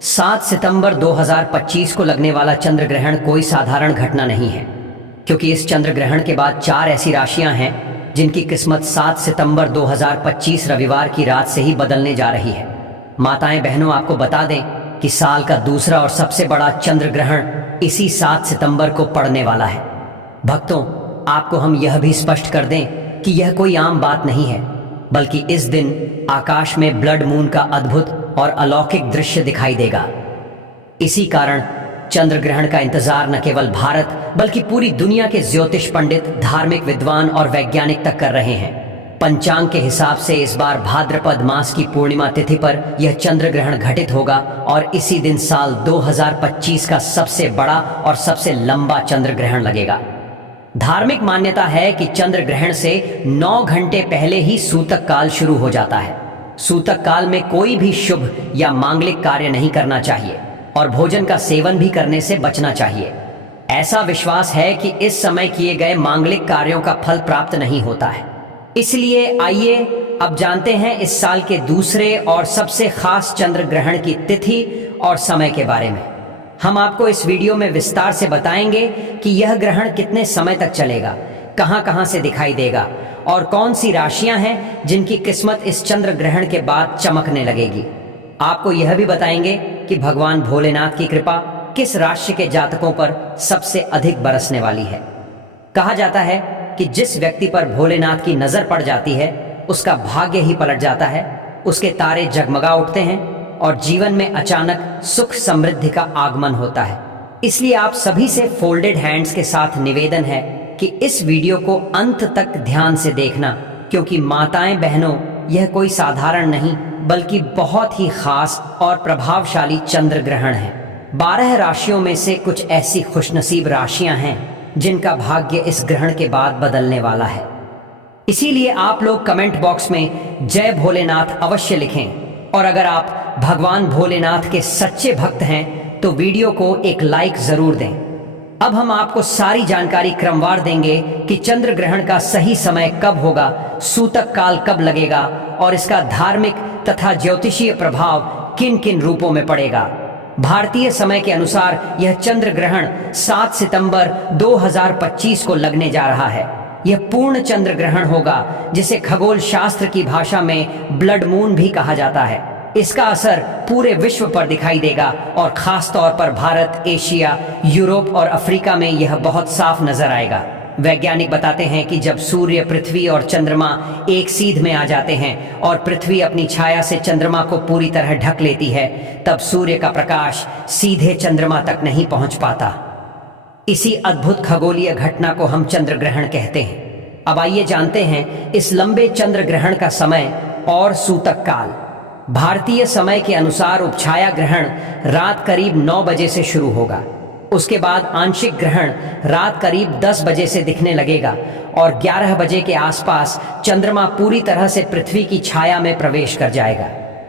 7 सितंबर 2025 को लगने वाला चंद्र ग्रहण कोई साधारण घटना नहीं है, क्योंकि इस चंद्र ग्रहण के बाद 4 ऐसी राशियां हैं जिनकी किस्मत 7 सितंबर 2025 रविवार की रात से ही बदलने जा रही है। माताएं बहनों, आपको बता दें कि साल का दूसरा और सबसे बड़ा चंद्र ग्रहण इसी 7 सितंबर को पड़ने वाला है। भक्तों, आपको हम यह भी स्पष्ट कर दें कि यह कोई आम बात नहीं है, बल्कि इस दिन आकाश में ब्लड मून का अद्भुत और अलौकिक दृश्य दिखाई देगा। इसी कारण चंद्र ग्रहण का इंतजार न केवल भारत बल्कि पूरी दुनिया के ज्योतिष पंडित, धार्मिक विद्वान और वैज्ञानिक तक कर रहे हैं। पंचांग के हिसाब से इस बार भाद्रपद मास की पूर्णिमा तिथि पर यह चंद्र ग्रहण घटित होगा और इसी दिन साल 2025 का सबसे बड़ा और सबसे लंबा चंद्र ग्रहण लगेगा। धार्मिक मान्यता है कि चंद्र ग्रहण से 9 घंटे पहले ही सूतक काल शुरू हो जाता है। सूतक काल में कोई भी शुभ या मांगलिक कार्य नहीं करना चाहिए और भोजन का सेवन भी करने से बचना चाहिए। ऐसा विश्वास है कि इस समय किए गए मांगलिक कार्यों का फल प्राप्त नहीं होता है। इसलिए आइए अब जानते हैं इस साल के दूसरे और सबसे खास चंद्र ग्रहण की तिथि और समय के बारे में। हम आपको इस वीडियो में विस्तार से बताएंगे कि यह ग्रहण कितने समय तक चलेगा, कहां-कहां से दिखाई देगा और कौन सी राशियां हैं जिनकी किस्मत इस चंद्र ग्रहण के बाद चमकने लगेगी। आपको यह भी बताएंगे कि भगवान भोलेनाथ की कृपा किस राशि के जातकों पर सबसे अधिक बरसने वाली है। कहा जाता है कि जिस व्यक्ति पर भोलेनाथ की नजर पड़ जाती है उसका भाग्य ही पलट जाता है, उसके तारे जगमगा उठते हैं और जीवन में अचानक सुख समृद्धि का आगमन होता है। इसलिए आप सभी से फोल्डेड हैंड्स के साथ निवेदन है कि इस वीडियो को अंत तक ध्यान से देखना, क्योंकि माताएं बहनों, यह कोई साधारण नहीं बल्कि बहुत ही खास और प्रभावशाली चंद्र ग्रहण है। 12 राशियों में से कुछ ऐसी खुशनसीब राशियां हैं जिनका भाग्य इस ग्रहण के बाद बदलने वाला है। इसीलिए आप लोग कमेंट बॉक्स में जय भोलेनाथ अवश्य लिखें और अगर आप भगवान भोलेनाथ के सच्चे भक्त हैं तो वीडियो को एक लाइक जरूर दें। अब हम आपको सारी जानकारी क्रमवार देंगे कि चंद्र ग्रहण का सही समय कब होगा, सूतक काल कब लगेगा और इसका धार्मिक तथा ज्योतिषीय प्रभाव किन किन रूपों में पड़ेगा। भारतीय समय के अनुसार यह चंद्र ग्रहण 7 सितंबर 2025 को लगने जा रहा है। यह पूर्ण चंद्र ग्रहण होगा, जिसे खगोल शास्त्र की भाषा में ब्लड मून भी कहा जाता है। इसका असर पूरे विश्व पर दिखाई देगा और खास तौर पर भारत, एशिया, यूरोप और अफ्रीका में यह बहुत साफ नजर आएगा। वैज्ञानिक बताते हैं कि जब सूर्य, पृथ्वी और चंद्रमा एक सीध में आ जाते हैं और पृथ्वी अपनी छाया से चंद्रमा को पूरी तरह ढक लेती है, तब सूर्य का प्रकाश सीधे चंद्रमा तक नहीं पहुंच पाता। इसी अद्भुत खगोलीय घटना को हम चंद्र ग्रहण कहते हैं। अब आइए जानते हैं इस लंबे चंद्र ग्रहण का समय और सूतक काल। भारतीय समय के अनुसार उपछाया ग्रहण रात करीब 9 बजे से शुरू होगा। उसके बाद आंशिक ग्रहण रात करीब 10 बजे से दिखने लगेगा और 11 बजे के आसपास चंद्रमा पूरी तरह से पृथ्वी की छाया में प्रवेश कर जाएगा।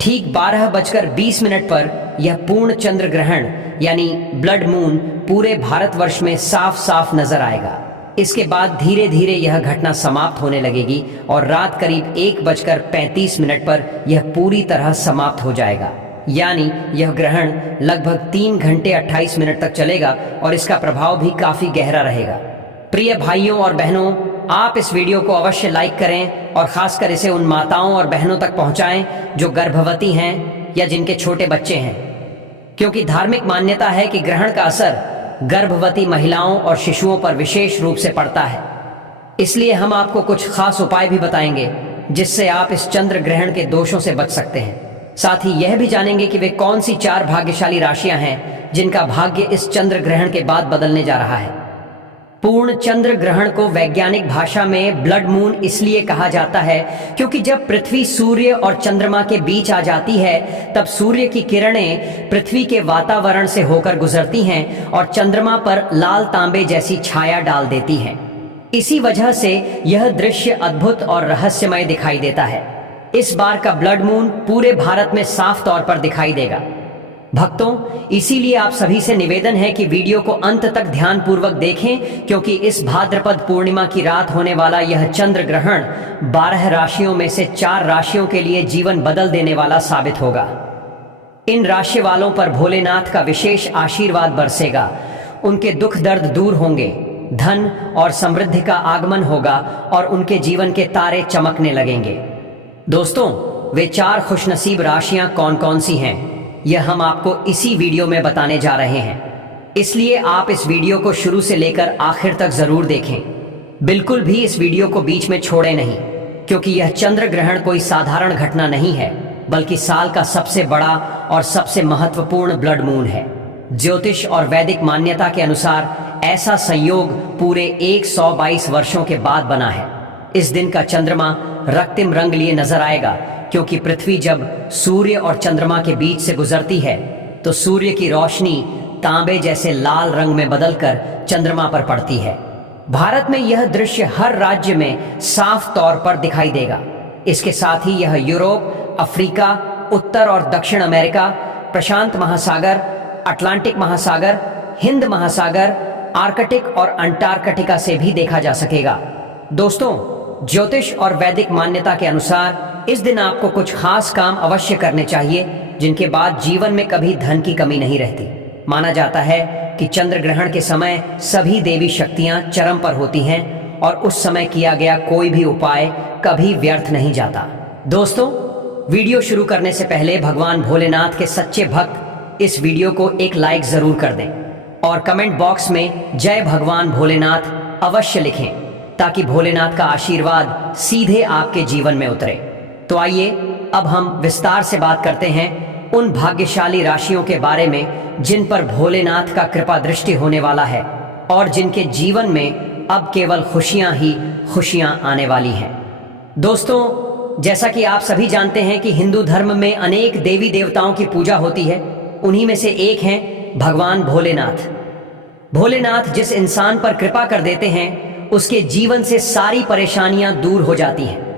ठीक 12:20 पर यह पूर्ण चंद्र ग्रहण यानी ब्लड मून पूरे भारतवर्ष में साफ साफ नजर आएगा। इसके बाद धीरे धीरे यह घटना समाप्त होने लगेगी और रात करीब 1:35 पर यह पूरी तरह समाप्त हो जाएगा। यानी यह ग्रहण लगभग 3 घंटे 28 मिनट तक चलेगा और इसका प्रभाव भी काफी गहरा रहेगा। प्रिय भाइयों और बहनों, आप इस वीडियो को अवश्य लाइक करें और खासकर इसे उन माताओं और बहनों तक पहुंचाएं जो गर्भवती हैं या जिनके छोटे बच्चे हैं, क्योंकि धार्मिक मान्यता है कि ग्रहण का असर गर्भवती महिलाओं और शिशुओं पर विशेष रूप से पड़ता है। इसलिए हम आपको कुछ खास उपाय भी बताएंगे जिससे आप इस चंद्र ग्रहण के दोषों से बच सकते हैं। साथ ही यह भी जानेंगे कि वे कौन सी 4 भाग्यशाली राशियां हैं जिनका भाग्य इस चंद्र ग्रहण के बाद बदलने जा रहा है। पूर्ण चंद्र ग्रहण को वैज्ञानिक भाषा में ब्लड मून इसलिए कहा जाता है क्योंकि जब पृथ्वी सूर्य और चंद्रमा के बीच आ जाती है तब सूर्य की किरणें पृथ्वी के वातावरण से होकर गुजरती हैं और चंद्रमा पर लाल तांबे जैसी छाया डाल देती हैं। इसी वजह से यह दृश्य अद्भुत और रहस्यमय दिखाई देता है। इस बार का ब्लड मून पूरे भारत में साफ तौर पर दिखाई देगा। भक्तों, इसीलिए आप सभी से निवेदन है कि वीडियो को अंत तक ध्यान पूर्वक देखें, क्योंकि इस भाद्रपद पूर्णिमा की रात होने वाला यह चंद्र ग्रहण 12 राशियों में से 4 राशियों के लिए जीवन बदल देने वाला साबित होगा। इन राशि वालों पर भोलेनाथ का विशेष आशीर्वाद बरसेगा। उनके दुख दर्द दूर होंगे, धन और समृद्धि का आगमन होगा और उनके जीवन के तारे चमकने लगेंगे। दोस्तों, वे 4 खुशनसीब राशियां कौन कौन सी हैं, यह हम आपको इसी वीडियो में बताने जा रहे हैं। इसलिए आप इस वीडियो को शुरू से लेकर आखिर तक जरूर देखें। बिल्कुल भी इस वीडियो को बीच में छोड़े नहीं, क्योंकि यह चंद्र ग्रहण कोई साधारण घटना नहीं है, बल्कि साल का सबसे बड़ा और सबसे महत्वपूर्ण ब्लड मून है। ज्योतिष और वैदिक मान्यता के अनुसार ऐसा संयोग पूरे 122 वर्षों के बाद बना है। इस दिन का चंद्रमा रक्तिम रंग लिए नजर आएगा, क्योंकि पृथ्वी जब सूर्य और चंद्रमा के बीच से गुजरती है तो सूर्य की रोशनी तांबे जैसे लाल रंग में बदलकर चंद्रमा पर पड़ती है। भारत में यह दृश्य हर राज्य में साफ तौर पर दिखाई देगा। इसके साथ ही यह यूरोप, अफ्रीका, उत्तर और दक्षिण अमेरिका, प्रशांत महासागर, अटलांटिक महासागर, हिंद महासागर, आर्कटिक और अंटार्कटिका से भी देखा जा सकेगा। दोस्तों, ज्योतिष और वैदिक मान्यता के अनुसार इस दिन आपको कुछ खास काम अवश्य करने चाहिए, जिनके बाद जीवन में कभी धन की कमी नहीं रहती। माना जाता है कि चंद्र ग्रहण के समय सभी देवी शक्तियां चरम पर होती हैं और उस समय किया गया कोई भी उपाय कभी व्यर्थ नहीं जाता। दोस्तों, वीडियो शुरू करने से पहले भगवान भोलेनाथ के सच्चे भक्त इस वीडियो को एक लाइक जरूर कर दें और कमेंट बॉक्स में जय भगवान भोलेनाथ अवश्य लिखें, ताकि भोलेनाथ का आशीर्वाद सीधे आपके जीवन में उतरे। तो आइए अब हम विस्तार से बात करते हैं उन भाग्यशाली राशियों के बारे में जिन पर भोलेनाथ का कृपा दृष्टि होने वाला है और जिनके जीवन में अब केवल खुशियां ही खुशियां आने वाली हैं। दोस्तों, जैसा कि आप सभी जानते हैं कि हिंदू धर्म में अनेक देवी देवताओं की पूजा होती है। उन्हीं में से एक हैं भगवान भोलेनाथ। भोलेनाथ जिस इंसान पर कृपा कर देते हैं, उसके जीवन से सारी परेशानियां दूर हो जाती हैं।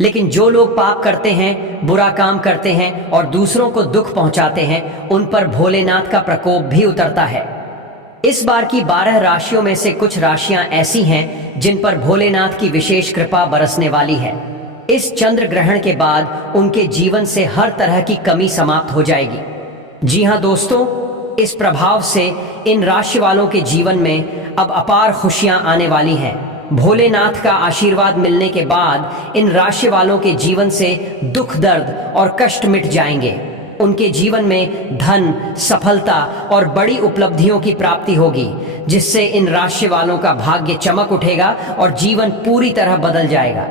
लेकिन जो लोग पाप करते हैं, बुरा काम करते हैं और दूसरों को दुख पहुंचाते हैं, उन पर भोलेनाथ का प्रकोप भी उतरता है। इस बार की 12 राशियों में से कुछ राशियां ऐसी हैं जिन पर भोलेनाथ की विशेष कृपा बरसने वाली है। इस चंद्र ग्रहण के बाद उनके जीवन से हर तरह की कमी समाप्त हो जाएगी। जी हां दोस्तों, इस प्रभाव से इन राशि वालों के जीवन में अब अपार खुशियां आने वाली हैं। भोलेनाथ का आशीर्वाद मिलने के बाद इन राशि वालों के जीवन से दुख दर्द और कष्ट मिट जाएंगे। उनके जीवन में धन, सफलता और बड़ी उपलब्धियों की प्राप्ति होगी, जिससे इन राशि वालों का भाग्य चमक उठेगा और जीवन पूरी तरह बदल जाएगा।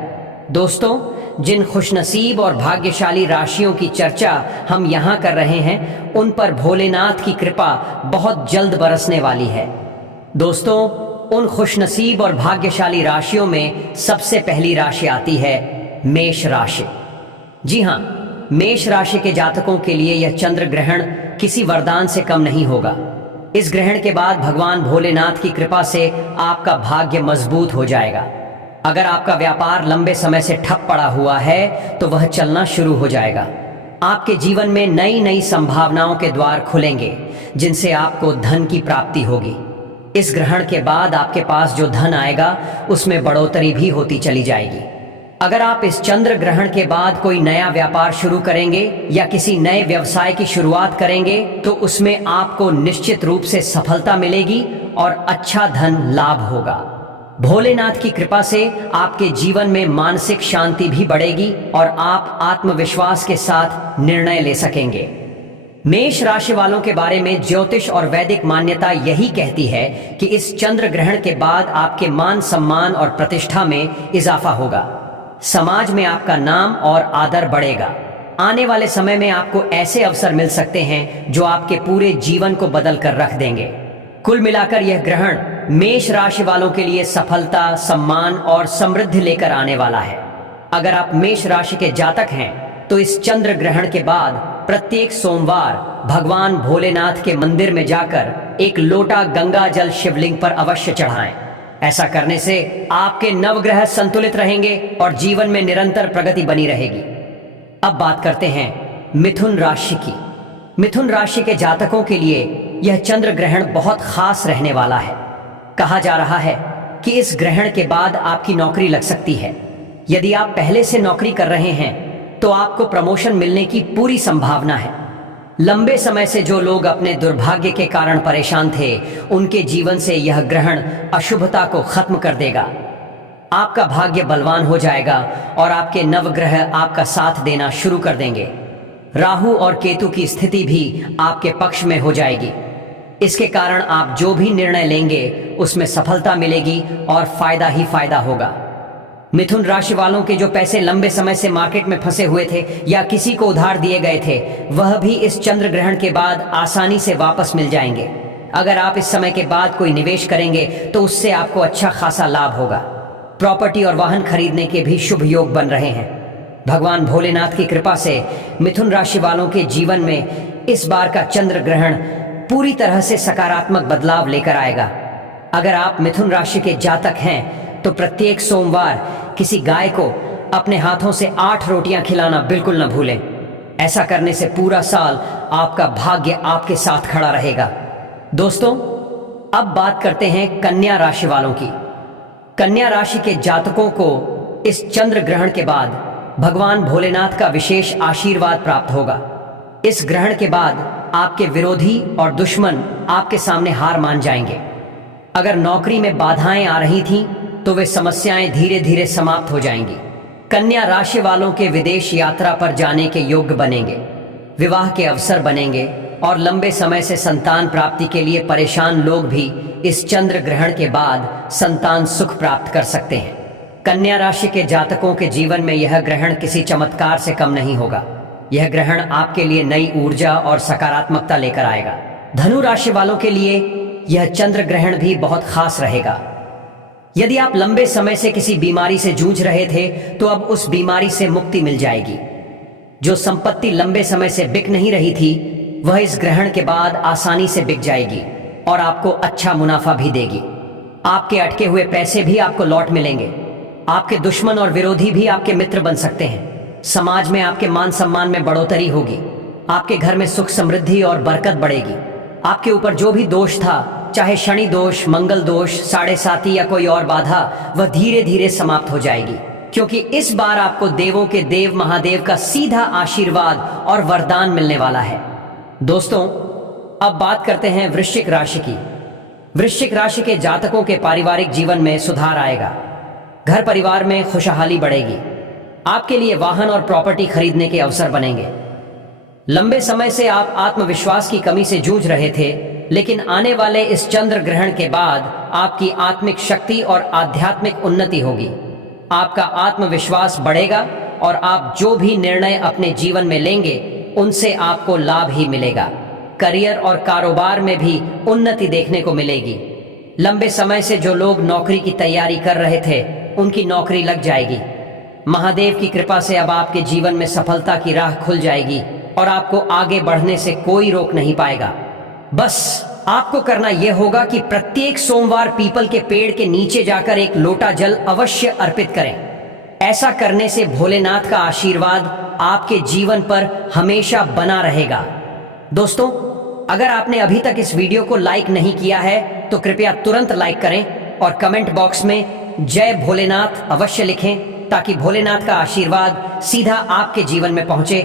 दोस्तों, जिन खुशनसीब और भाग्यशाली राशियों की चर्चा हम यहाँ कर रहे हैं, उन पर भोलेनाथ की कृपा बहुत जल्द बरसने वाली है। दोस्तों, उन खुशनसीब और भाग्यशाली राशियों में सबसे पहली राशि आती है मेष राशि। जी हाँ, मेष राशि के जातकों के लिए यह चंद्र ग्रहण किसी वरदान से कम नहीं होगा। इस ग्रहण के बाद भगवान भोलेनाथ की कृपा से आपका भाग्य मजबूत हो जाएगा। अगर आपका व्यापार लंबे समय से ठप पड़ा हुआ है तो वह चलना शुरू हो जाएगा। आपके जीवन में नई नई संभावनाओं के द्वार खुलेंगे, जिनसे आपको धन की प्राप्ति होगी। इस ग्रहण के बाद आपके पास जो धन आएगा, उसमें बढ़ोतरी भी होती चली जाएगी। अगर आप इस चंद्र ग्रहण के बाद कोई नया व्यापार शुरू करेंगे या किसी नए व्यवसाय की शुरुआत करेंगे, तो उसमें आपको निश्चित रूप से सफलता मिलेगी और अच्छा धन लाभ होगा। भोलेनाथ की कृपा से आपके जीवन में मानसिक शांति भी बढ़ेगी और आप आत्मविश्वास के साथ निर्णय ले सकेंगे। मेष राशि वालों के बारे में ज्योतिष और वैदिक मान्यता यही कहती है कि इस चंद्र ग्रहण के बाद आपके मान सम्मान और प्रतिष्ठा में इजाफा होगा। समाज में आपका नाम और आदर बढ़ेगा। आने वाले समय में आपको ऐसे अवसर मिल सकते हैं जो आपके पूरे जीवन को बदल कर रख देंगे। कुल मिलाकर यह ग्रहण मेष राशि वालों के लिए सफलता, सम्मान और समृद्धि लेकर आने वाला है। अगर आप मेष राशि के जातक हैं तो इस चंद्र ग्रहण के बाद प्रत्येक सोमवार भगवान भोलेनाथ के मंदिर में जाकर एक लोटा गंगा जल शिवलिंग पर अवश्य चढ़ाएं। ऐसा करने से आपके नवग्रह संतुलित रहेंगे और जीवन में निरंतर प्रगति बनी रहेगी। अब बात करते हैं मिथुन राशि की। मिथुन राशि के जातकों के लिए यह चंद्र ग्रहण बहुत खास रहने वाला है। कहा जा रहा है कि इस ग्रहण के बाद आपकी नौकरी लग सकती है। यदि आप पहले से नौकरी कर रहे हैं तो आपको प्रमोशन मिलने की पूरी संभावना है। लंबे समय से जो लोग अपने दुर्भाग्य के कारण परेशान थे, उनके जीवन से यह ग्रहण अशुभता को खत्म कर देगा। आपका भाग्य बलवान हो जाएगा और आपके नवग्रह आपका साथ देना शुरू कर देंगे। राहु और केतु की स्थिति भी आपके पक्ष में हो जाएगी। इसके कारण आप जो भी निर्णय लेंगे उसमें सफलता मिलेगी और फायदा ही फायदा होगा। मिथुन राशि वालों के जो पैसे लंबे समय से मार्केट में फंसे हुए थे या किसी को उधार दिए गए थे, वह भी इस चंद्र ग्रहण के बाद आसानी से वापस मिल जाएंगे। अगर आप इस समय के बाद कोई निवेश करेंगे तो उससे आपको अच्छा खासा लाभ होगा। प्रॉपर्टी और वाहन खरीदने के भी शुभ योग बन रहे हैं। भगवान भोलेनाथ की कृपा से मिथुन राशि वालों के जीवन में इस बार का चंद्र ग्रहण पूरी तरह से सकारात्मक बदलाव लेकर आएगा। अगर आप मिथुन राशि के जातक हैं तो प्रत्येक सोमवार किसी गाय को अपने हाथों से 8 रोटियां खिलाना बिल्कुल न भूलें। ऐसा करने से पूरा साल आपका भाग्य आपके साथ खड़ा रहेगा। दोस्तों, अब बात करते हैं कन्या राशि वालों की। कन्या राशि के जातकों को इस चंद्र ग्रहण के बाद भगवान भोलेनाथ का विशेष आशीर्वाद प्राप्त होगा। इस ग्रहण के बाद आपके विरोधी और दुश्मन आपके सामने हार मान जाएंगे। अगर नौकरी में बाधाएं आ रही थीं तो वे समस्याएं धीरे धीरे समाप्त हो जाएंगी। कन्या राशि वालों के विदेश यात्रा पर जाने के योग्य बनेंगे, विवाह के अवसर बनेंगे और लंबे समय से संतान प्राप्ति के लिए परेशान लोग भी इस चंद्र ग्रहण के बाद संतान सुख प्राप्त कर सकते हैं। कन्या राशि के जातकों के जीवन में यह ग्रहण किसी चमत्कार से कम नहीं होगा। यह ग्रहण आपके लिए नई ऊर्जा और सकारात्मकता लेकर आएगा। धनु राशि वालों के लिए यह चंद्र ग्रहण भी बहुत खास रहेगा। यदि आप लंबे समय से किसी बीमारी से जूझ रहे थे तो अब उस बीमारी से मुक्ति मिल जाएगी। जो संपत्ति लंबे समय से बिक नहीं रही थी, वह इस ग्रहण के बाद आसानी से बिक जाएगी और आपको अच्छा मुनाफा भी देगी। आपके अटके हुए पैसे भी आपको लौट मिलेंगे। आपके दुश्मन और विरोधी भी आपके मित्र बन सकते हैं। समाज में आपके मान सम्मान में बढ़ोतरी होगी। आपके घर में सुख समृद्धि और बरकत बढ़ेगी। आपके ऊपर जो भी दोष था, चाहे शनि दोष, मंगल दोष, 7.5 या कोई और बाधा, वह धीरे धीरे समाप्त हो जाएगी, क्योंकि इस बार आपको देवों के देव महादेव का सीधा आशीर्वाद और वरदान मिलने वाला है। दोस्तों, अब बात करते हैं वृश्चिक राशि की। वृश्चिक राशि के जातकों के पारिवारिक जीवन में सुधार आएगा। घर परिवार में खुशहाली बढ़ेगी। आपके लिए वाहन और प्रॉपर्टी खरीदने के अवसर बनेंगे। लंबे समय से आप आत्मविश्वास की कमी से जूझ रहे थे, लेकिन आने वाले इस चंद्र ग्रहण के बाद आपकी आत्मिक शक्ति और आध्यात्मिक उन्नति होगी। आपका आत्मविश्वास बढ़ेगा और आप जो भी निर्णय अपने जीवन में लेंगे उनसे आपको लाभ ही मिलेगा। करियर और कारोबार में भी उन्नति देखने को मिलेगी। लंबे समय से जो लोग नौकरी की तैयारी कर रहे थे, उनकी नौकरी लग जाएगी। महादेव की कृपा से अब आपके जीवन में सफलता की राह खुल जाएगी और आपको आगे बढ़ने से कोई रोक नहीं पाएगा। बस आपको करना यह होगा कि प्रत्येक सोमवार पीपल के पेड़ के नीचे जाकर एक लोटा जल अवश्य अर्पित करें। ऐसा करने से भोलेनाथ का आशीर्वाद आपके जीवन पर हमेशा बना रहेगा। दोस्तों, अगर आपने अभी तक इस वीडियो को लाइक नहीं किया है तो कृपया तुरंत लाइक करें और कमेंट बॉक्स में जय भोलेनाथ अवश्य लिखें, ताकि भोलेनाथ का आशीर्वाद सीधा आपके जीवन में पहुंचे।